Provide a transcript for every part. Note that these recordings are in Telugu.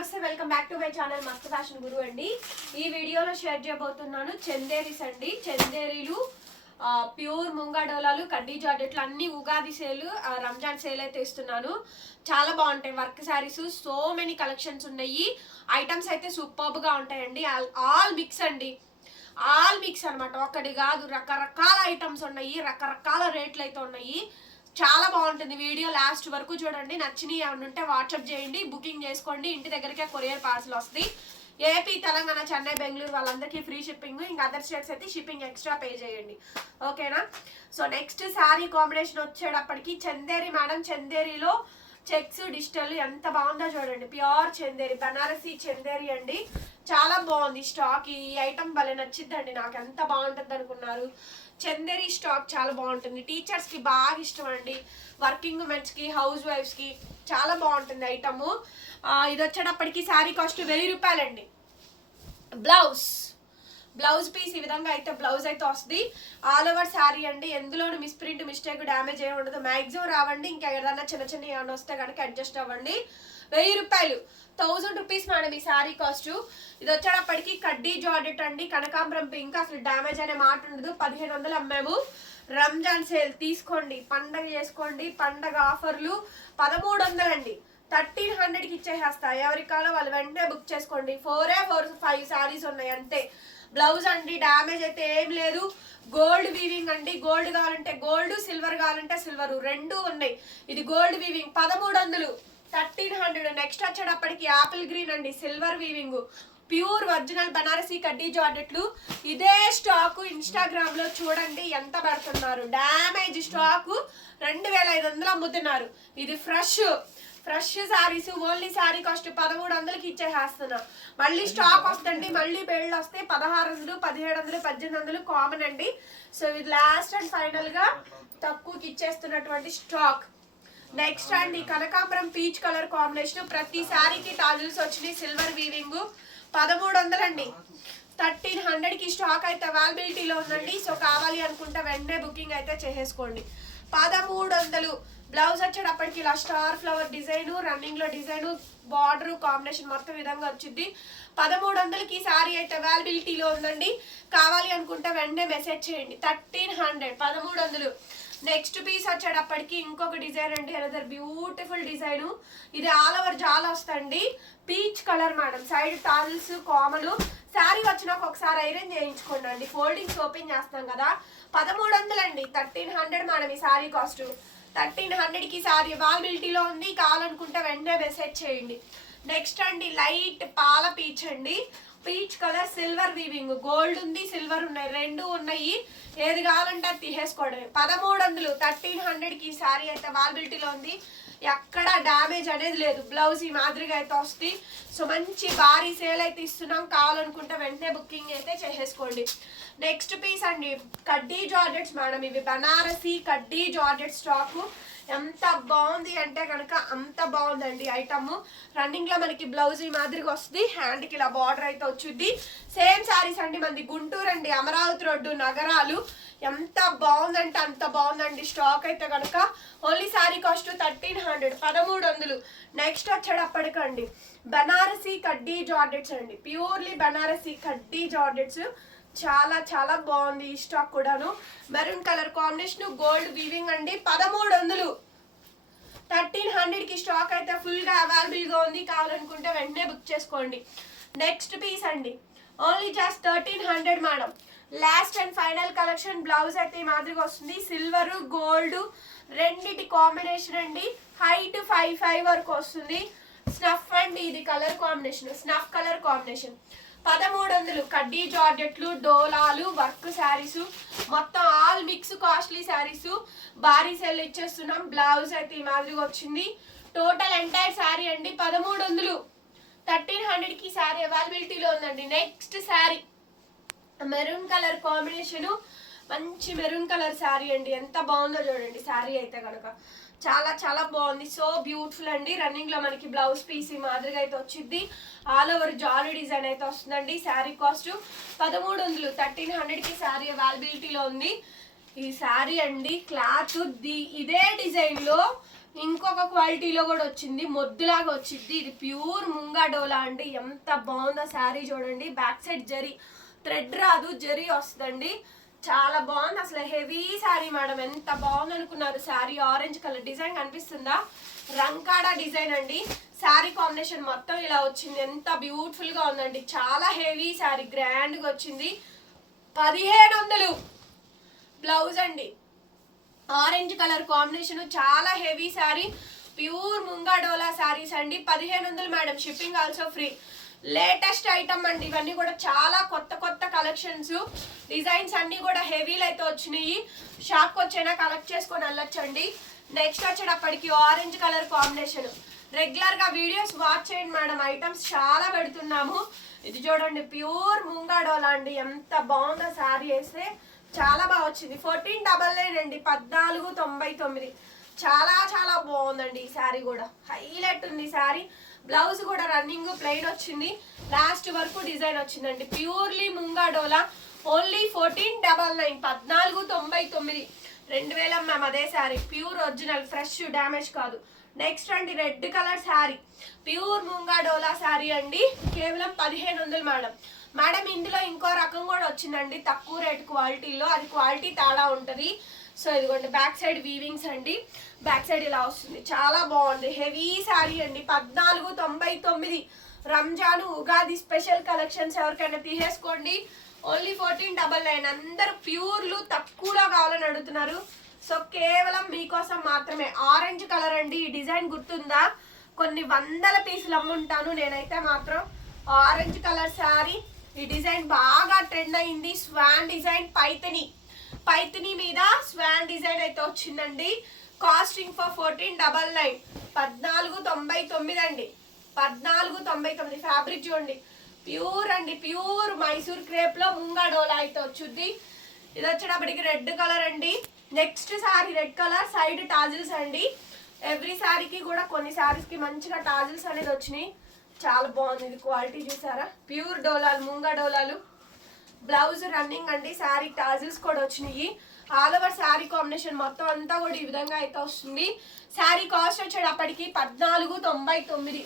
నమస్తే welcome back to my channel. మస్త్ ఫ్యాషన్ గురు అండి. ఈ వీడియోలో షేర్ చేయబోతున్నాను చందేరీస్ అండి. చందేరీలు ప్యూర్ ముంగాడోలాలు కడ్డీ జాకెట్లు అన్ని ఉగాది సేల్ రంజాన్ సేల్ అయితే ఇస్తున్నాను. చాలా బాగుంటాయి work sarees. So many collections ఉన్నాయి. ఐటమ్స్ అయితే సూపర్బ్గా ఉంటాయండి. ఆల్- ఆల్ మిక్స్ అండి. ఆల్ మిక్స్ అన్నమాట. ఒకటి కాదు రకరకాల ఐటమ్స్ ఉన్నాయి. రకరకాల రేట్లు అయితే ఉన్నాయి. చాలా బాగుంటుంది. వీడియో లాస్ట్ వరకు చూడండి. నచ్చినవి ఏమైనా ఉంటే వాట్సాప్ చేయండి. బుకింగ్ చేసుకోండి. ఇంటి దగ్గరికే కొరియర్ పార్సల్ వస్తుంది. ఏపీ తెలంగాణ చెన్నై బెంగళూరు వాళ్ళందరికీ ఫ్రీ షిప్పింగ్. ఇంకా అదర్ స్టేట్స్ అయితే షిప్పింగ్ ఎక్స్ట్రా పే చేయండి. ఓకేనా? సో నెక్స్ట్ శారీ కాంబినేషన్ వచ్చేటప్పటికి చందేరి మేడం చందేరిలో చెక్స్ డిజిటల్ ఎంత బాగుందో చూడండి. ప్యూర్ చందేరి బనారసి చందేరి అండి. చాలా బాగుంది స్టాక్. ఈ ఐటమ్ భలే నచ్చిద్దండి. నాకు ఎంత బాగుంటుంది అనుకున్నారు చందేరి స్టాక్ చాలా బాగుంటుంది. టీచర్స్కి బాగా ఇష్టం అండి. వర్కింగ్ ఉమెన్స్కి హౌస్ వైఫ్స్కి చాలా బాగుంటుంది ఐటమ్ ఇది వచ్చేటప్పటికి శారీ కాస్ట్ వెయ్యి రూపాయలండి. బ్లౌజ్ బ్లౌజ్ పీస్ ఈ విధంగా అయితే బ్లౌజ్ అయితే వస్తుంది. ఆల్ ఓవర్ శారీ అండి. ఎందులోనూ మిస్ప్రింట్ మిస్టేక్ డ్యామేజ్ ఏమి ఉండదు. మ్యాక్సిమం రావండి. ఇంకా ఏదైనా చిన్న చిన్న ఏమైనా వస్తే కనుక అడ్జస్ట్ అవ్వండి. వెయ్యి రూపాయలు. థౌజండ్ రూపీస్ మేడం ఈ శారీ కాస్ట్. ఇది వచ్చేటప్పటికి కడ్డీ జార్డెట్ అండి కనకాంబరం పింక్. అసలు డ్యామేజ్ అనే మాట ఉండదు. పదిహేను వందలు అమ్మాము. రంజాన్ సేల్ తీసుకోండి పండగ చేసుకోండి పండగ ఆఫర్లు పదమూడు వందలండి థర్టీన్ హండ్రెడ్కి ఇచ్చేసేస్తా. ఎవరికాలో వాళ్ళు వెంటనే బుక్ చేసుకోండి. ఫోరే ఫోర్ ఫైవ్ శారీస్ ఉన్నాయి అంతే. బ్లౌజ్ అండి డ్యామేజ్ అయితే ఏం లేదు. గోల్డ్ వీవింగ్ అండి. గోల్డ్ కావాలంటే గోల్డ్ సిల్వర్ కావాలంటే సిల్వర్. రెండు ఉన్నాయి. ఇది గోల్డ్ వీవింగ్. పదమూడు వందలు. థర్టీన్ హండ్రెడ్ నెక్స్ట్ వచ్చేటప్పటికి యాపిల్ గ్రీన్ అండి. Silver weaving pure original Banarasi కడ్డీ జాడెట్లు ఇదే స్టాక్ ఇన్స్టాగ్రామ్లో చూడండి ఎంత పెడుతున్నారు. డ్యామేజ్ స్టాక్ రెండు వేల ఐదు వందలు అమ్ముతున్నారు. ఇది fresh fresh sarees only saree cost పదమూడు వందలకి ఇచ్చేసేస్తున్నా. మళ్ళీ స్టాక్ వస్తుంది మళ్ళీ బెల్డ్ వస్తే పదహారు వందలు పదిహేడు వందలు పద్దెనిమిది వందలు కామన్ అండి. సో ఇది లాస్ట్ అండ్ ఫైనల్గా తక్కువకి ఇచ్చేస్తున్నటువంటి స్టాక్ నెక్స్ట్ అండి కనకాంబరం పీచ్ కలర్ కాంబినేషన్. ప్రతి శారీకి టాజిల్స్ వచ్చినాయి సిల్వర్ వీవింగ్. పదమూడు వందలండి థర్టీన్ హండ్రెడ్కి స్టాక్ అయితే అవైలబిలిటీలో ఉందండి. సో కావాలి అనుకుంటే వెంటనే బుకింగ్ అయితే చేసేసుకోండి. పదమూడు వందలు బ్లౌజ్ వచ్చేటప్పటికి ఇలా స్టార్ ఫ్లవర్ డిజైన్ రన్నింగ్లో డిజైన్ బార్డర్ కాంబినేషన్ మొత్తం విధంగా వచ్చింది. పదమూడు వందలకి ఈ సారీ అయితే అవైలబిలిటీలో ఉందండి. కావాలి అనుకుంటే వెంటనే మెసేజ్ చేయండి. థర్టీన్ హండ్రెడ్ పదమూడు వందలు. నెక్స్ట్ పీస్ వచ్చేటప్పటికి ఇంకొక డిజైన్ అండి. అనదర్ బ్యూటిఫుల్ డిజైన్ ఇది ఆల్ ఓవర్ జాల్ వస్తుంది peach colour madam side tassels కోమలు sari వచ్చినాక ఒకసారి ఐరన్ చేయించుకోండి అండి. ఫోల్డింగ్స్ ఓపెన్ చేస్తాం కదా. పదమూడు వందలండి. థర్టీన్ హండ్రెడ్ మేడం ఈ శారీ కాస్ట్ థర్టీన్ హండ్రెడ్కి శారీ అవైలబిలిటీలో ఉంది కావాలనుకుంటే వెంటనే మెసేజ్ చేయండి. నెక్స్ట్ అండి లైట్ పాల పీచ్ అండి. Peach colour silver weaving. Gold ఉంది సిల్వర్ ఉన్నాయి రెండు ఉన్నాయి. ఏది కావాలంటే అది తీసేసుకోవడమే. పదమూడు వందలు థర్టీన్ హండ్రెడ్కి ఈ సారీ అయితే అవైలబిలిటీలో ఉంది. ఎక్కడ డ్యామేజ్ అనేది లేదు. బ్లౌజ్ ఈ మాదిరిగా అయితే వస్తుంది సో మంచి భారీ సేల్ అయితే ఇస్తున్నాం. కావాలనుకుంటే వెంటనే బుకింగ్ అయితే చేసేసుకోండి. నెక్స్ట్ పీస్ అండి. కడ్డీ జార్జెట్స్ మేడం ఇవి బనారసి కడ్డీ జార్జెట్ స్టాకు ఎంత బాగుంది అంటే కనుక అంత బాగుందండి ఐటమ్ రన్నింగ్లో మనకి బ్లౌజ్ ఈ మాదిరిగా వస్తుంది. హ్యాండ్కి ఇలా బార్డర్ అయితే వచ్చింది. సేమ్ శారీస్ అండి మనది గుంటూరు అండి అమరావతి రోడ్డు నగరాలు. ఎంత బాగుందంటే అంత బాగుందండి స్టాక్ అయితే కనుక. Only saree cost thirteen hundred పదమూడు వందలు. నెక్స్ట్ వచ్చేటప్పటికండి బనారసి కడ్డీ జార్డెట్స్ అండి. ప్యూర్లీ బనారసి కడ్డీ జార్డెట్స్ చాలా చాలా బాగుంది ఈ స్టాక్ కూడాను. Maroon colour combination gold weaving అండి. పదమూడు వందలు థర్టీన్ హండ్రెడ్కి స్టాక్ అయితే ఫుల్గా అవైలబుల్గా ఉంది. కావాలనుకుంటే వెంటనే బుక్ చేసుకోండి. నెక్స్ట్ పీస్ అండి. Only just thirteen hundred madam last and final collection blouse అయితే ఈ మాదిరిగా వస్తుంది. సిల్వర్ గోల్డ్ రెండిటి కాంబినేషన్ అండి. హైట్ ఫైవ్ ఫైవ్ వరకు వస్తుంది. స్నఫ్ అండి ఇది colour combination snuff colour combination పదమూడు వందలు కడ్డీ జార్జెట్లు డోలాలు వర్క్ శారీస్ మొత్తం ఆల్ మిక్స్ కాస్ట్లీ శారీస్. భారీ సెల్ ఇచ్చేస్తున్నాం. బ్లౌజ్ అయితే ఈ మాదిరిగా వచ్చింది. టోటల్ ఎంటైర్ శారీ అండి పదమూడు వందలు థర్టీన్ హండ్రెడ్కి శారీ అవైలబిలిటీలో ఉందండి. Next saree. Maroon colour combination. మంచి మెరూన్ కలర్ శారీ అండి. ఎంత బాగుందో చూడండి. శారీ అయితే కనుక చాలా చాలా బాగుంది. సో బ్యూటిఫుల్ అండి. రన్నింగ్లో మనకి బ్లౌజ్ పీస్ ఈ మాదిరిగా అయితే వచ్చింది. ఆల్ ఓవర్ జాలీ డిజైన్ అయితే వస్తుందండి. శారీ కాస్ట్ పదమూడు వందలు థర్టీన్ హండ్రెడ్కి శారీ అవైలబిలిటీలో ఉంది. ఈ శారీ అండి క్లాత్ ది ఇదే డిజైన్లో ఇంకొక క్వాలిటీలో కూడా వచ్చింది. మొద్దులాగా వచ్చింది. ఇది ప్యూర్ ముంగా డోలా అండి. ఎంత బాగుందో శారీ చూడండి. బ్యాక్ సైడ్ జరీ థ్రెడ్ రాదు. జరీ వస్తుందండి. చాలా బాగుంది. అసలు హెవీ శారీ మేడం. ఎంత బాగుంది అనుకున్నారు శారీ ఆరెంజ్ కలర్ డిజైన్ కనిపిస్తుందా? రంకాడా డిజైన్ అండి. శారీ కాంబినేషన్ మొత్తం ఇలా వచ్చింది. ఎంత బ్యూటిఫుల్గా ఉందండి. చాలా హెవీ శారీ. గ్రాండ్గా వచ్చింది. పదిహేడు వందలు. బ్లౌజ్ అండి. Orange colour combination. చాలా హెవీ శారీ. ప్యూర్ ముంగా డోలా శారీస్ అండి. పదిహేను వందలు madam. Shipping also free. Latest item అండి. ఇవన్నీ కూడా చాలా కొత్త కొత్త కలెక్షన్స్. డిజైన్స్ అన్ని కూడా హెవీలు అయితే వచ్చినాయి. షాప్కి వచ్చైనా కలెక్ట్ చేసుకొని వెళ్ళొచ్చండి. నెక్స్ట్ వచ్చేటప్పటికి ఆరెంజ్ కలర్ కాంబినేషన్ రెగ్యులర్గా వీడియోస్ వాచ్ చేయండి మేడం. ఐటమ్స్ చాలా పెడుతున్నాము. ఇది చూడండి ప్యూర్ ముంగాడోలా అండి ఎంత బాగుందో శారీ వేస్తే చాలా బాగా వచ్చింది. ఫోర్టీన్ డబల్ నైన్ అండి. పద్నాలుగు తొంభై తొమ్మిది. చాలా చాలా బాగుందండి ఈ శారీ కూడా. హైలైట్ ఉంది శారీ. బ్లౌజ్ కూడా రన్నింగ్ ప్లెయిన్ వచ్చింది. లాస్ట్ వరకు డిజైన్ వచ్చిందండి. ప్యూర్లీ ముంగా డోలా ఓన్లీ ఫోర్టీన్ డబల్ నైన్ పద్నాలుగు తొంభై తొమ్మిది. రెండు వేల మ్యామ్ అదే saree. Pure original fresh damage కాదు. నెక్స్ట్ అండి రెడ్ కలర్ శారీ. ప్యూర్ ముంగా డోలా శారీ అండి. కేవలం పదిహేను వందలు మేడం. మేడం ఇందులో ఇంకో రకం కూడా వచ్చిందండి. తక్కువ రేట్ క్వాలిటీలో. అది క్వాలిటీ తేడా ఉంటుంది. సో ఇదిగోండి బ్యాక్ సైడ్ వీవింగ్స్ అండి. బ్యాక్ సైడ్ ఇలా వస్తుంది. చాలా బాగుంది. హెవీ శారీ అండి. పద్నాలుగు తొంభై తొమ్మిది రంజాన్ ఉగాది స్పెషల్ కలెక్షన్స్ ఎవరికైనా తీసేసుకోండి. ఓన్లీ ఫోర్టీన్ డబల్ నైన్ అందరు ప్యూర్లు తక్కువలో కావాలని అడుగుతున్నారు. సో కేవలం మీకోసం మాత్రమే. ఆరెంజ్ కలర్ అండి. ఈ డిజైన్ గుర్తుందా? కొన్ని వందల పీసులు అమ్ముంటాను నేనైతే మాత్రం. ఆరెంజ్ కలర్ శారీ ఈ డిజైన్ బాగా ట్రెండ్ అయింది. స్వాన్ డిజైన్ పైతని పైతిని మీద స్వాన్ డిజైన్ అయితే వచ్చిందండి. Costing for fourteen double nine పద్నాలుగు తొంభై తొమ్మిది అండి. పద్నాలుగు తొంభై తొమ్మిది ఫ్యాబ్రిక్ చూడండి. ప్యూర్ అండి ప్యూర్ మైసూర్ క్రేప్లో ముంగా డోలా అయితే వచ్చుద్ది ఇది వచ్చేటప్పటికి రెడ్ కలర్ అండి. Next saree red colour side tassels అండి. ఎవ్రీ సారీకి కూడా కొన్ని సారీస్కి మంచిగా టాజిల్స్ అనేది వచ్చినాయి. చాలా బాగుంది ఇది క్వాలిటీ చూసారా? ప్యూర్ డోలాలు ముంగా డోలాలు. బ్లౌజ్ రన్నింగ్ అండి శారీ టాజిల్స్ కూడా వచ్చినాయి. ఆల్ ఓవర్ శారీ కాంబినేషన్ మొత్తం అంతా కూడా ఈ విధంగా అయితే వస్తుంది. శారీ కాస్ట్ వచ్చేటప్పటికి పద్నాలుగు తొంభై తొమ్మిది.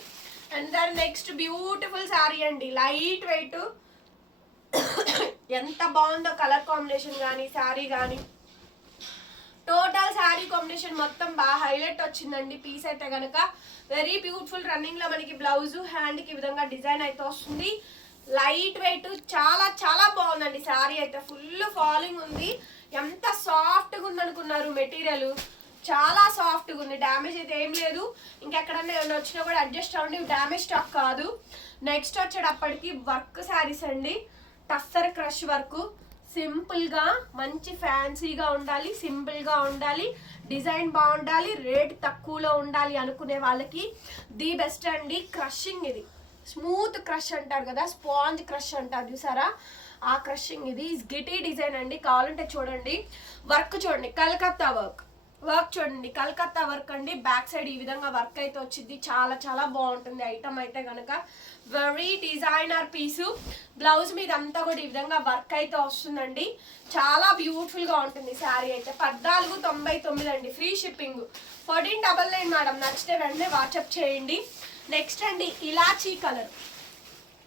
Another next beautiful saree అండి లైట్ వెయిట్ ఎంత బాగుందో కలర్ కాంబినేషన్ కానీ శారీ కానీ టోటల్ శారీ కాంబినేషన్ మొత్తం బాగా హైలైట్ వచ్చిందండి పీస్ అయితే కనుక వెరీ బ్యూటిఫుల్ రన్నింగ్లో మనకి బ్లౌజ్ హ్యాండ్కి ఈ విధంగా డిజైన్ అయితే వస్తుంది. లైట్ వెయిట్ చాలా చాలా బాగుందండి. శారీ అయితే ఫుల్ ఫాలింగ్ ఉంది. ఎంత సాఫ్ట్గా ఉందనుకున్నారు ఉంది అనుకున్నారు మెటీరియల్. చాలా సాఫ్ట్గా ఉంది. డ్యామేజ్ అయితే ఏం లేదు. ఇంకెక్కడన్నా ఏమైనా వచ్చినా కూడా అడ్జస్ట్ అవ్వండి. డ్యామేజ్ స్టాక్ కాదు. నెక్స్ట్ వచ్చేటప్పటికి వర్క్ శారీస్ అండి. Tussar crush work. సింపుల్గా మంచి ఫ్యాన్సీగా ఉండాలి. సింపుల్గా ఉండాలి. డిజైన్ బాగుండాలి. రేట్ తక్కువలో ఉండాలి అనుకునే వాళ్ళకి ది బెస్ట్ అండి. క్రషింగ్ ఇది. స్మూత్ క్రష్ అంటారు కదా స్పాంజ్ క్రష్ అంటారు చూసారా? ఆ క్రషింగ్ ఇది. గిటీ డిజైన్ అండి. కావాలంటే చూడండి. వర్క్ చూడండి. కలకత్తా వర్క్ వర్క్ చూడండి. కలకత్తా వర్క్ అండి. బ్యాక్ సైడ్ ఈ విధంగా వర్క్ అయితే వచ్చింది. చాలా చాలా బాగుంటుంది. ఐటమ్ అయితే కనుక వెరీ డిజైనర్ పీసు బ్లౌజ్ మీద అంతా కూడా ఈ విధంగా వర్క్ అయితే వస్తుందండి. చాలా బ్యూటిఫుల్గా ఉంటుంది శారీ అయితే. పద్నాలుగు తొంభై తొమ్మిది అండి. Free shipping fourteen double nine madam నచ్చితే వెంటనే వాట్సాప్ చేయండి. నెక్స్ట్ అండి ఇలాచీ కలర్.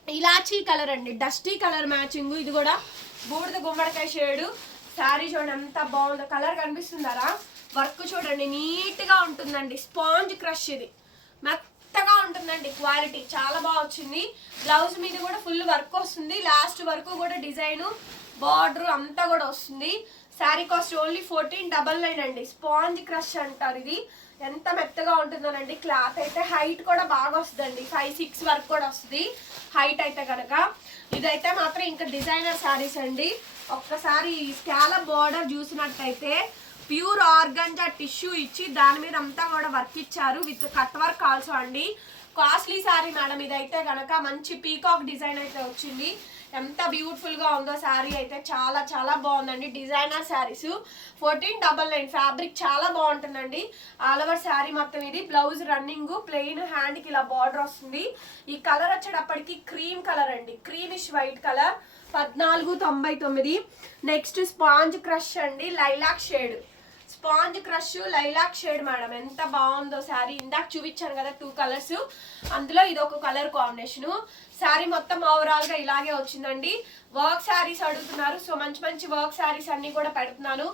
ఇలాచీ కలర్ అండి డస్టీ కలర్ మ్యాచింగ్. ఇది కూడా బూడిద గుమ్మడికాయ షేడు. శారీ చూడండి ఎంత బాగుందో. కలర్ కనిపిస్తుందారా? వర్క్ చూడండి నీట్గా ఉంటుందండి. స్పాంజ్ క్రష్ ఇది. మెత్తగా ఉంటుందండి క్వాలిటీ. చాలా బాగా వచ్చింది. బ్లౌజ్ మీద కూడా ఫుల్ వర్క్ వస్తుంది. లాస్ట్ వరకు కూడా డిజైను బార్డర్ అంతా కూడా వస్తుంది. Saree cost only fourteen double nine అండి. స్పాంజ్ క్రష్ అంటారు ఇది. ఎంత మెత్తగా ఉంటుందోనండి. క్లాత్ అయితే హైట్ కూడా బాగా వస్తుందండి. ఫైవ్ సిక్స్ వరకు కూడా వస్తుంది. హైట్ అయితే కనుక ఇదైతే మాత్రం ఇంకా డిజైనర్ శారీస్ అండి. ఒక్కసారి స్కాల బోర్డర్ బార్డర్ చూసినట్టయితే ప్యూర్ ఆర్గంజా టిష్యూ ఇచ్చి దాని మీద అంతా కూడా వర్క్ ఇచ్చారు విత్ కట్ వర్క్ ఆల్సో అండి. కాస్ట్లీ శారీ మేడం ఇదైతే కనుక మంచి పీకాక్ డిజైన్ అయితే వచ్చింది. ఎంత బ్యూటిఫుల్గా ఉందో శారీ అయితే చాలా చాలా బాగుందండి. Designer sarees fourteen double nine fabric చాలా బాగుంటుందండి. ఆల్ ఓవర్ శారీ మొత్తం ఇది. బ్లౌజ్ రన్నింగ్ ప్లెయిన్ హ్యాండ్కి ఇలా బార్డర్ వస్తుంది. ఈ కలర్ వచ్చేటప్పటికి క్రీమ్ కలర్ అండి. Creamish white colour. పద్నాలుగు తొంభై తొమ్మిది. నెక్స్ట్ స్పాంజ్ క్రష్ అండి. Lilac shade. Sponge crush lilac shade madam. ఎంత బాగుందో శారీ. ఇందాక చూపించాను కదా టూ కలర్స్ అందులో ఇది ఒక కలర్ కాంబినేషన్ శారీ మొత్తం ఓవరాల్గా ఇలాగే వచ్చిందండి. వర్క్ శారీస్ అడుగుతున్నారు. సో మంచి మంచి వర్క్ శారీస్ అన్నీ కూడా పెడుతున్నాను.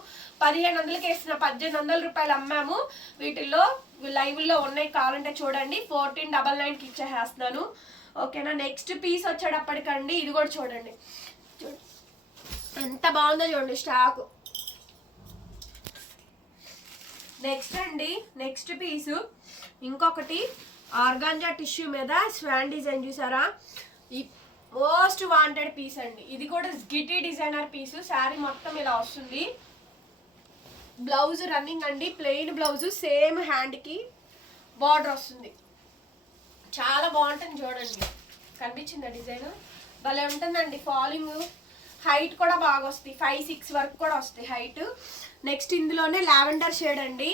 పదిహేను వందలకి వేసిన పద్దెనిమిది వందల రూపాయలు అమ్మాము. వీటిల్లో లైవ్లో ఉన్నాయి. కావాలంటే చూడండి. ఫోర్టీన్ డబల్ నైన్కి ఇచ్చేసేస్తున్నాను. ఇచ్చేస్తున్నాను ఓకేనా నెక్స్ట్ పీస్ వచ్చేటప్పటికండి. ఇది కూడా చూడండి. చూడండి ఎంత బాగుందో చూడండి. స్టాక్ నెక్స్ట్ అండి నెక్స్ట్ పీసు. ఇంకొకటి ఆర్గాంజా టిష్యూ మీద స్వాన్ డిజైన్ చూసారా? ఈ మోస్ట్ వాంటెడ్ పీస్ అండి. ఇది కూడా గిటీ డిజైనర్ పీసు. శారీ మొత్తం ఇలా వస్తుంది. బ్లౌజ్ రన్నింగ్ అండి. ప్లెయిన్ బ్లౌజ్ సేమ్ హ్యాండ్కి బార్డర్ వస్తుంది. చాలా బాగుంటుంది చూడండి. కనిపించిందా డిజైన్? భలే ఉంటుందండి. ఫాలింగ్ హైట్ కూడా బాగా వస్తుంది. ఫైవ్ సిక్స్ వరకు కూడా వస్తాయి హైట్. నెక్స్ట్ ఇందులోనే లావెండర్ షేడ్ అండి.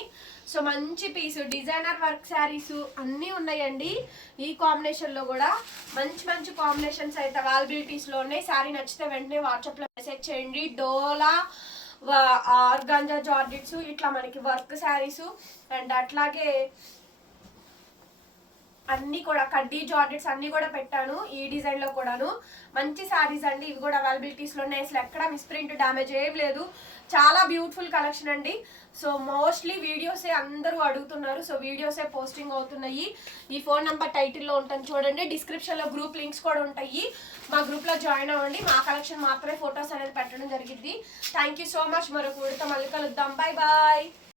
సో మంచి పీసు డిజైనర్ వర్క్ శారీస్ అన్నీ ఉన్నాయండి. ఈ కాంబినేషన్లో కూడా మంచి మంచి కాంబినేషన్స్ అయితే అవైలబిలిటీస్లో ఉన్నాయి శారీ నచ్చితే వెంటనే వాట్సాప్లో మెసేజ్ చేయండి. డోలా ఆర్గాంజా జార్జెట్స్ ఇట్లా మనకి వర్క్ శారీస్ అండ్ అట్లాగే అన్ని కూడా కడ్డీ జార్జెట్స్ అన్ని కూడా పెట్టాను ఈ డిజైన్లో కూడాను. మంచి సారీస్ అండి ఇవి కూడా అవైలబిలిటీస్లో ఉన్నాయి. అసలు ఎక్కడ మిస్ప్రింట్ డ్యామేజ్ ఏం లేదు. చాలా బ్యూటిఫుల్ కలెక్షన్ అండి. సో మోస్ట్లీ వీడియోసే అందరూ అడుగుతున్నారు. సో వీడియోసే పోస్టింగ్ అవుతున్నాయి. ఈ ఫోన్ నెంబర్ టైటిల్లో ఉంటుంది చూడండి. డిస్క్రిప్షన్లో గ్రూప్ లింక్స్ కూడా ఉంటాయి. మా గ్రూప్లో జాయిన్ అవ్వండి. మా కలెక్షన్ మాత్రమే ఫొటోస్ అనేది పెట్టడం జరిగింది. థ్యాంక్ యూ సో మచ్ మరొక వీడితో మళ్ళీ కలుద్దాం. Bye bye